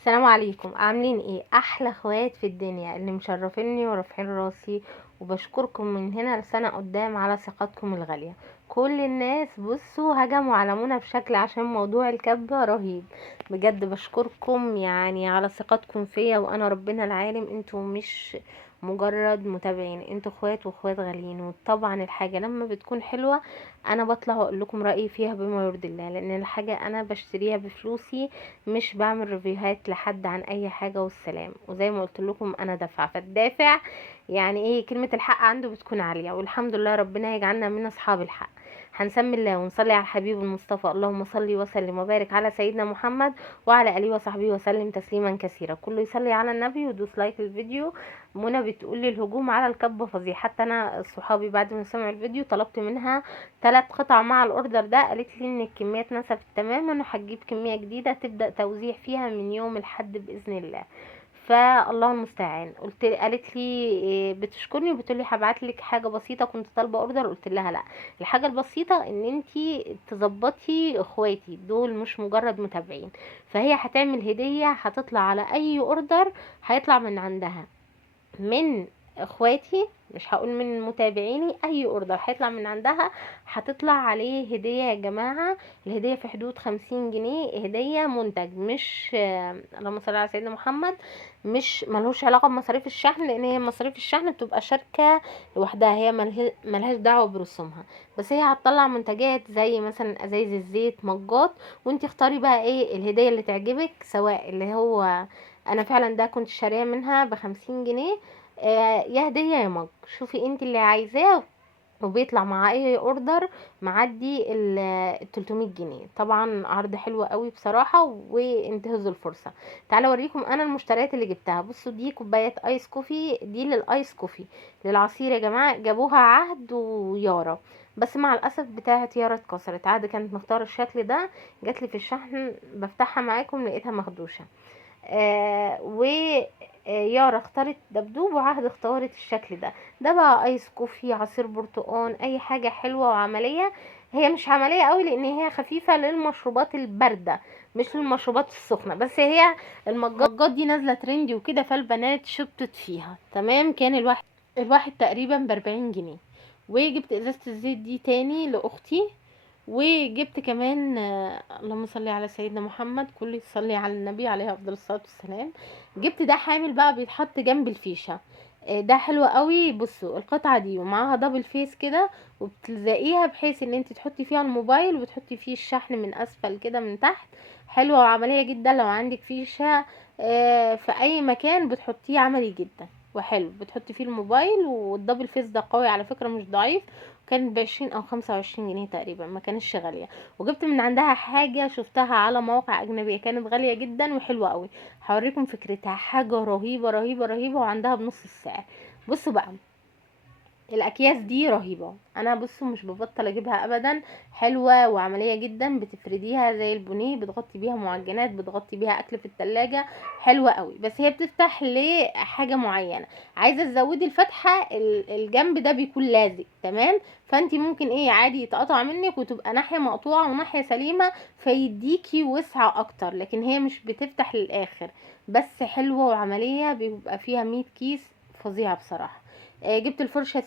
السلام عليكم، عاملين ايه؟ احلى اخوات في الدنيا اللي مشرفيني ورافعين راسي، وبشكركم من هنا لسنة قدام على ثقتكم الغالية. كل الناس بصوا هجموا على منى بشكل عشان موضوع الكبة رهيب. بجد بشكركم يعني على ثقتكم فيا، وانا ربنا العالم انتوا مش مجرد متابعين، انتوا اخوات واخوات غاليين. وطبعا الحاجة لما بتكون حلوة انا بطلع واقول لكم رأيي فيها بما يرضي الله، لان الحاجة انا بشتريها بفلوسي، مش بعمل ريفيوهات لحد عن اي حاجة والسلام. وزي ما قلت لكم انا دافعه، فالدافع يعني ايه، كلمة الحق عنده بتكون عالية، والحمد لله ربنا يجعلنا من اصحاب الحق. هنسمي الله ونصلي على الحبيب المصطفى، اللهم صل وسلم وبارك على سيدنا محمد وعلى اله وصحبه وسلم تسليما كثيرا. كله يصلي على النبي ودوس لايك للفيديو. منى بتقول لي الهجوم على الكب فظيع، حتى انا صحابي بعد ما سمعوا الفيديو طلبت منها 3 قطع مع الاوردر ده، قالت لي ان الكميات نسفت تماما وهتجيب كميه جديده تبدا توزيع فيها من يوم الحد باذن الله. فالله المستعان. قالت لي إيه، بتشكرني وبتقول لي هبعت لك حاجه بسيطه، كنت طالبه اوردر. قلت لها لا، الحاجه البسيطه ان انتي تظبطي اخواتي دول مش مجرد متابعين، فهي هتعمل هديه هتطلع على اي اوردر هيطلع من عندها من اخواتي، مش هقول من متابعيني، اي اوردر هيطلع من عندها هتطلع عليه هدية يا جماعة. الهدية في حدود 50 جنيه، هدية منتج، مش اللهم صل على سيدنا محمد، مش ملهوش علاقة بمصاريف الشحن، لان هي مصاريف الشحن بتبقى شركة لوحدها، هي ملهاش دعوة برسومها. بس هي هتطلع منتجات زي مثلا ازايز الزيت، مجات، وانتي اختاري بقى ايه الهدية اللي تعجبك، سواء اللي هو انا فعلا ده كنت شاريه منها ب50 جنيه، يا هدية يا مج، شوفي انت اللي عايزاه. وبيطلع مع اي اوردر معدي ال 300 جنيه. طبعا عرض حلو قوي بصراحة، وانتهزوا الفرصة. تعالوا اوريكم انا المشتريات اللي جبتها. بصوا دي كوبايات ايس كوفي، دي للايس كوفي، للعصير يا جماعة. جابوها عهد ويارا، بس مع الاسف بتاعه يارا اتكسرت. عهد كانت مختاره الشكل ده، جاتلي في الشحن بفتحها معاكم لقيتها مخدوشه. و يارا اختارت دبدوب، وعهد اختارت الشكل ده. ده بقى ايس كوفي، عصير برتقان، اي حاجة حلوة وعملية. هي مش عملية قوي لان هي خفيفة للمشروبات الباردة، مش للمشروبات السخنة. بس هي المجات دي نازلة ترندي وكده، فالبنات شبطت فيها تمام. كان الواحد تقريبا ب40 جنيه. وجبت ازازة الزيت دي تاني لاختي. وجبت كمان اللهم صل على سيدنا محمد، كله يصلي على النبي عليه افضل الصلاه والسلام. جبت ده حامل بقى بيتحط جنب الفيشه. ده حلو قوي. بصوا القطعه دي ومعاها دبل فيس كده، وبتلزقيها بحيث ان انت تحطي فيها الموبايل وتحطي فيه الشحن من اسفل كده من تحت. حلوه وعمليه جدا. لو عندك فيشه في اي مكان بتحطيه عملي جدا وحلو، بتحطي فيه الموبايل. والدبل فيس ده قوي على فكره، مش ضعيف. كانت ب20 أو 25 جنيه تقريبا، ما كانتش غالية. وجبت من عندها حاجة شفتها على مواقع أجنبية كانت غالية جدا وحلوة قوي. هوريكم فكرتها، حاجة رهيبة رهيبة رهيبة، وعندها بنص السعر. بصوا بقى، الاكياس دي رهيبه. انا بصوا مش ببطل اجيبها ابدا. حلوه وعمليه جدا، بتفرديها زي البونيه، بتغطي بيها معجنات، بتغطي بيها اكل في التلاجة. حلوه قوي. بس هي بتفتح لحاجه معينه، عايزه تزودي الفتحه، الجنب ده بيكون لازق تمام. فانت ممكن ايه عادي يتقطع منك وتبقى ناحيه مقطوعه وناحيه سليمه، فيديكي وسعه اكتر، لكن هي مش بتفتح للاخر. بس حلوه وعمليه، بيبقى فيها 100 كيس، فظيعه بصراحه. جبت الفرشة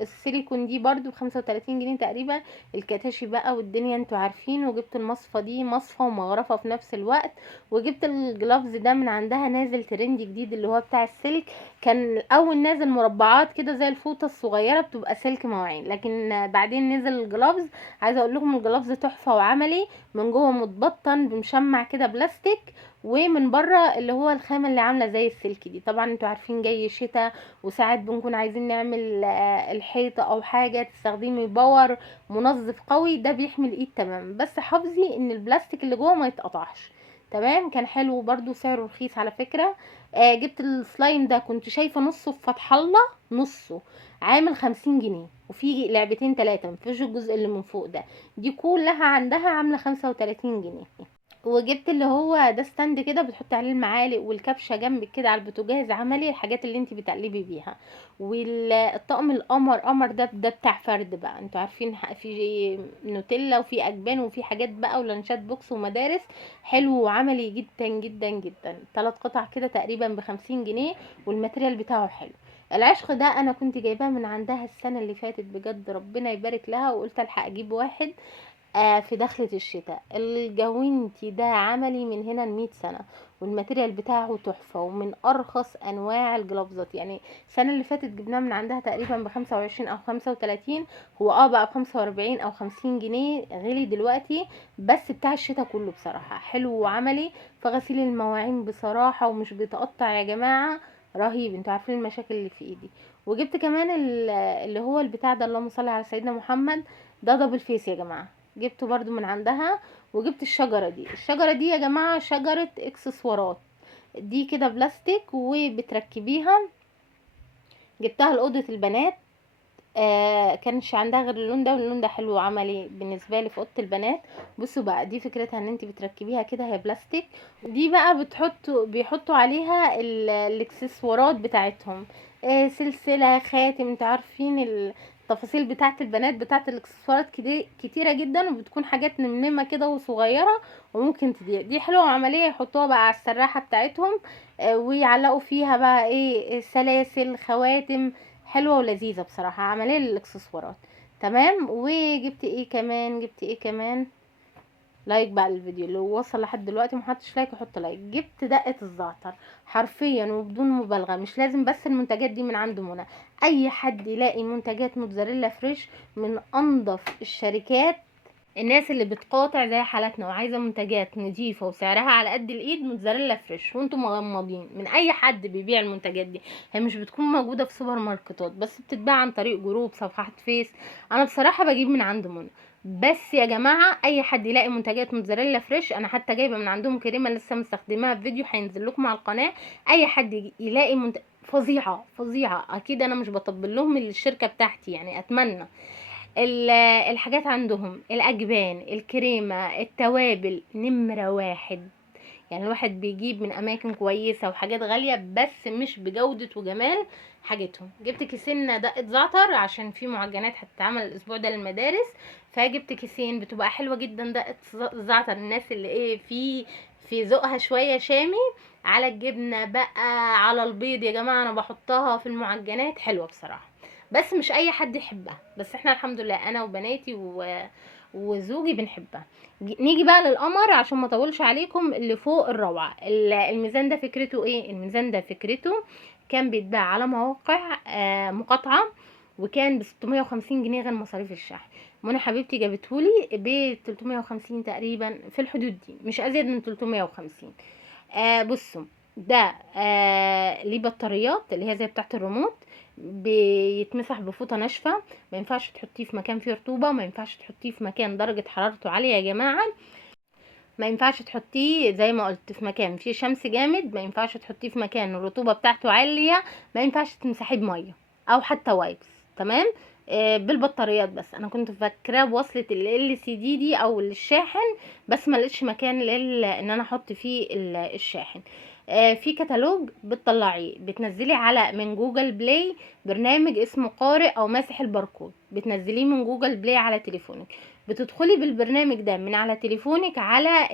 السيليكون دي برضو ب35 جنيه تقريبا. الكتاشي بقى والدنيا انتوا عارفين. وجبت المصفى دي، مصفى ومغرفة في نفس الوقت. وجبت الجلافز ده من عندها، نازل ترند جديد اللي هو بتاع السلك. كان الاول نازل مربعات كده زي الفوطة الصغيرة بتبقى سلك مواعين، لكن بعدين نزل الجلافز. عايزة اقول لكم الجلافز تحفة وعملي، من جوه متبطن بمشمع كده بلاستيك، ومن بره اللي هو الخامة اللي عاملة زي السلك دي. طبعا انتوا عارفين جاي شتاء، وساعات بنكون عايزين نعمل الحيطة او حاجة تستخدمي باور منظف قوي، ده بيحمي الايد تمام. بس حافظي ان البلاستيك اللي جوه ما يتقطعش تمام. كان حلو برضو، سعره رخيص على فكرة. جبت السلايم ده، كنت شايفة نصه في فتح الله، نصه عامل 50 جنيه، وفي لعبتين 3، مفيش الجزء اللي من فوق ده. دي كلها عندها عاملة 35 جنيه. وجبت اللي هو ده ستاند كده بتحط عليه المعالق والكبشه جنبك كده على البوتاجاز، عملي الحاجات اللي انت بتقلبي بيها. والطقم القمر ده بتاع فرد بقى، انتوا عارفين في نوتيلا وفي اجبان وفي حاجات بقى ولانشات بوكس ومدارس. حلو وعملي جدا جدا جدا، 3 قطع كده تقريبا ب50 جنيه، والماتريال بتاعه حلو. العشق ده انا كنت جايباه من عندها السنه اللي فاتت، بجد ربنا يبارك لها، وقلت الحق اجيب واحد في دخلة الشتاء. الجوينتي ده عملي من هنا ل100 سنة، والماتيريال بتاعه تحفة، ومن ارخص انواع الجلافزات. يعني السنة اللي فاتت جبناه من عندها تقريبا ب25 او 35، هو بقى ب45 او 50 جنيه، غلي دلوقتي. بس بتاع الشتاء كله بصراحة حلو وعملي في غسيل المواعين بصراحة، ومش بيتقطع يا جماعة، رهيب. انتوا عارفين المشاكل اللي في ايدي. وجبت كمان اللي هو البتاع ده، اللهم صل على سيدنا محمد، ده دبل فيس يا جماعة، جبته برضو من عندها. وجبت الشجرة دي يا جماعة شجرة اكسسوارات، دي كده بلاستيك وبتركبيها. جبتها لأوضة البنات، كانش عندها غير اللون ده، واللون ده حلو وعملي بالنسبه لي في اوضه البنات. بصوا بقى، دي فكرتها ان انت بتركبيها كده، هي بلاستيك. دي بقى بيحطوا عليها الاكسسوارات بتاعتهم، سلسله، خاتم. انتوا عارفين التفاصيل بتاعت البنات بتاعت الاكسسوارات كتيره جدا، وبتكون حاجات نمنمه كده وصغيره، وممكن تضيع. دي حلوه وعمليه، يحطوها بقى على السراحه بتاعتهم، ويعلقوا فيها بقى ايه، سلاسل، خواتم. حلوه ولذيذه بصراحه، عمليه للاكسسوارات. تمام. جبت ايه كمان. لايك بقى للفيديو، اللي وصل لحد دلوقتي محطش لايك يحط لايك. جبت دقه الزعتر، حرفيا وبدون مبالغه، مش لازم بس المنتجات دي من عند منى، اي حد يلاقي منتجات موتزاريلا فريش من انضف الشركات. الناس اللي بتقاطع زي حالتنا وعايزه منتجات نظيفه وسعرها على قد الايد، موتزاريلا فريش، وانتم مغمضين من اي حد بيبيع المنتجات دي. هي مش بتكون موجوده في سوبر ماركتات، بس بتتباع عن طريق جروب، صفحات فيس. انا بصراحه بجيب من عند منى. بس يا جماعه، اي حد يلاقي منتجات موتزاريلا فريش، انا حتى جايبه من عندهم كريمه لسه مستخدماها في فيديو هينزل لكم على القناه. اي حد يلاقي فظيعه فظيعه، اكيد انا مش بطبل لهم الشركه بتاعتي، يعني اتمنى. الحاجات عندهم، الأجبان، الكريمة، التوابل نمرة واحد. يعني الواحد بيجيب من أماكن كويسة وحاجات غالية، بس مش بجودة وجمال حاجتهم. جبت كيسين دقة زعتر عشان في معجنات هتتعمل الأسبوع ده للمدارس، فجبت كيسين بتبقى حلوة جدا دقة زعتر. الناس اللي ايه في ذوقها شوية شامي، على الجبنة بقى، على البيض يا جماعة، أنا بحطها في المعجنات، حلوة بصراحة. بس مش اي حد يحبها، بس احنا الحمد لله انا وبناتي وزوجي بنحبها. نيجي بقى للقمر عشان ما اطولش عليكم، اللي فوق الروعه. الميزان ده فكرته ايه؟ الميزان ده فكرته كان بيتباع على مواقع مقاطعه، وكان ب650 جنيه غير مصاريف الشحن. منى حبيبتي جابتهولي ب350 تقريبا، في الحدود دي، مش ازيد من 350. بصوا، ده ليه بطاريات اللي هي زي بتاعه الريموت، بيتمسح بفوطه ناشفه. ما ينفعش تحطيه في مكان فيه رطوبه، ما ينفعش تحطيه في مكان درجه حرارته عاليه يا جماعه، ما ينفعش تحطيه زي ما قلت في مكان فيه شمس جامد، ما ينفعش تحطيه في مكان الرطوبه بتاعته عاليه، ما ينفعش تمسحيه بميه او حتى وايبس. تمام. بالبطاريات. بس انا كنت فاكراه بوصله ال سي دي او الشاحن، بس ما لقيتش مكان ان انا احط فيه الشاحن. في كتالوج بتطلعيه، بتنزلي على من جوجل بلاي برنامج اسمه قارئ او ماسح الباركود، بتنزليه من جوجل بلاي على تليفونك، بتدخلي بالبرنامج ده من على تليفونك على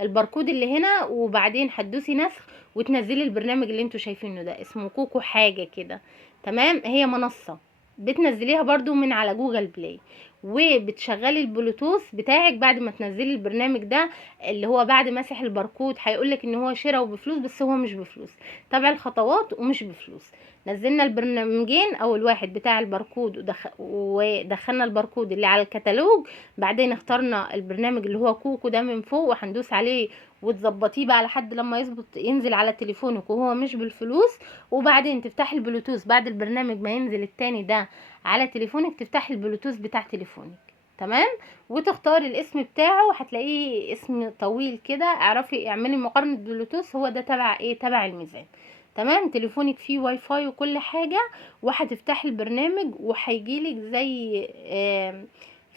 الباركود اللي هنا، وبعدين هتدوسي نسخ وتنزلي البرنامج اللي انتوا شايفينه ده، اسمه كوكو حاجة كده. تمام. هي منصة بتنزليها برضو من على جوجل بلاي، وبتشغلي البلوتوث بتاعك بعد ما تنزلي البرنامج ده، اللي هو بعد مسح الباركود هيقولك ان هو شراء وبفلوس، بس هو مش بفلوس، تابع الخطوات ومش بفلوس. نزلنا البرنامجين، اول واحد بتاع الباركود ودخلنا الباركود اللي على الكتالوج، بعدين اخترنا البرنامج اللي هو كوكو ده من فوق، وهندوس عليه وتظبطيه بقى لحد لما يظبط ينزل على تليفونك وهو مش بالفلوس. وبعدين تفتحي البلوتوث بعد البرنامج ما ينزل التاني ده على تليفونك، تفتحي البلوتوث بتاع تليفونك. تمام. وتختاري الاسم بتاعه، هتلاقيه اسم طويل كده، اعرفي اعملي مقارنة بلوتوث، هو ده تبع ايه، تبع الميزان. تمام. تليفونك فيه واي فاي وكل حاجة، وهتفتحي البرنامج وهيجيلك زي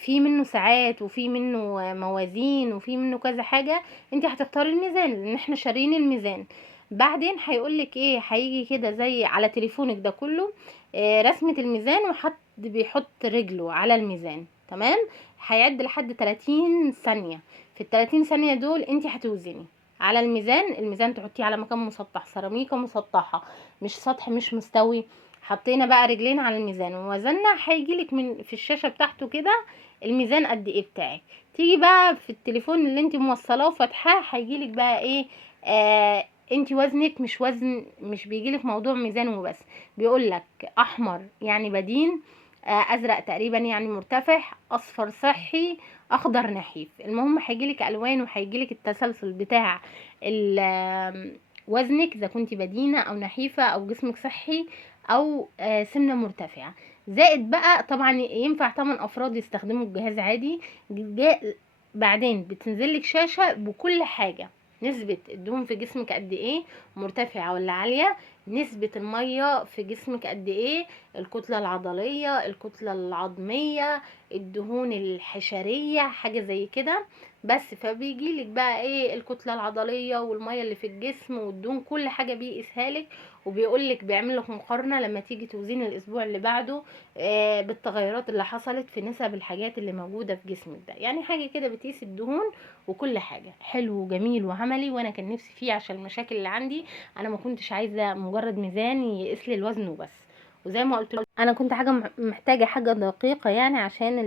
في منه ساعات وفي منه موازين وفي منه كذا حاجة. انت هتختاري الميزان لان احنا شارين الميزان. بعدين هيقولك ايه، هيجي كده زي على تليفونك ده كله رسمة الميزان، وحد بيحط رجله على الميزان. تمام. هيعد لحد 30 ثانية. في ال30 ثانية دول انت هتوزني على الميزان. الميزان تحطيه على مكان مسطح، سيراميكا مسطحة، مش سطح مش مستوي. حطينا بقى رجلين على الميزان ووزنا، هيجيلك من في الشاشة بتاعته كده الميزان قد ايه بتاعك. تيجي بقى في التليفون اللي انت موصلاه وفاتحاه، هيجيلك بقى ايه، انت وزنك مش وزن، مش بيجيلك موضوع ميزان وبس، بيقولك احمر يعني بدين، ازرق تقريبا يعني مرتفع، اصفر صحي، اخضر نحيف. المهم هيجيلك الوان، وهيجيلك التسلسل بتاع وزنك اذا كنتي بدينه او نحيفه او جسمك صحي او سمنه مرتفعه. زائد بقى طبعا ينفع 8 افراد يستخدموا الجهاز عادي. بعدين بتنزلك شاشه بكل حاجه، نسبة الدهون في جسمك قد ايه، مرتفعة ولا عالية، نسبة المية في جسمك قد ايه، الكتلة العضلية، الكتلة العظمية، الدهون الحشرية، حاجة زي كده. بس فبيجيلك بقى ايه الكتلة العضلية والمية اللي في الجسم والدهون، كل حاجة بيقيسها لك، وبيقولك بيعملك مقارنة لما تيجي توزين الاسبوع اللي بعده بالتغيرات اللي حصلت في نسب الحاجات اللي موجودة في جسمك ده. يعني حاجة كده بتقيس الدهون وكل حاجة. حلو وجميل وعملي، وانا كان نفسي فيه عشان المشاكل اللي عندي. انا ما كنتش عايزة مجرد ميزان يقيس لي الوزن وبس. وزي ما قلت انا كنت حاجه محتاجه حاجه دقيقه يعني عشان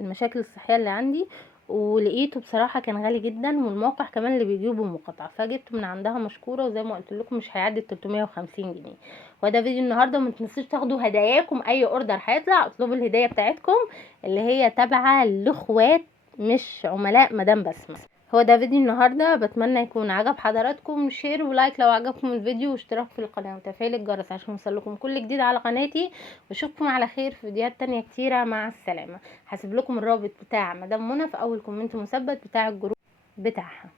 المشاكل الصحيه اللي عندي. ولقيته بصراحه كان غالي جدا، والموقع كمان اللي بيجيبه مقاطعه، فجبته من عندها مشكوره. وزي ما قلت لكم مش هيعدي 350 جنيه. وده فيديو النهارده. وما تنسوش تاخدوا هداياكم، اي اوردر هيطلع اطلبوا الهديه بتاعتكم اللي هي تابعه لاخوات مش عملاء مدام بسمه. هو ده فيديو النهارده، بتمنى يكون عجب حضراتكم. شير ولايك لو عجبكم الفيديو، واشتراك في القناه وتفعيل الجرس عشان يوصلكم كل جديد على قناتي. واشوفكم على خير في فيديوهات تانية كتيره. مع السلامه. هسيب لكم الرابط بتاع مدام منى في اول كومنت مثبت بتاع الجروب بتاعها.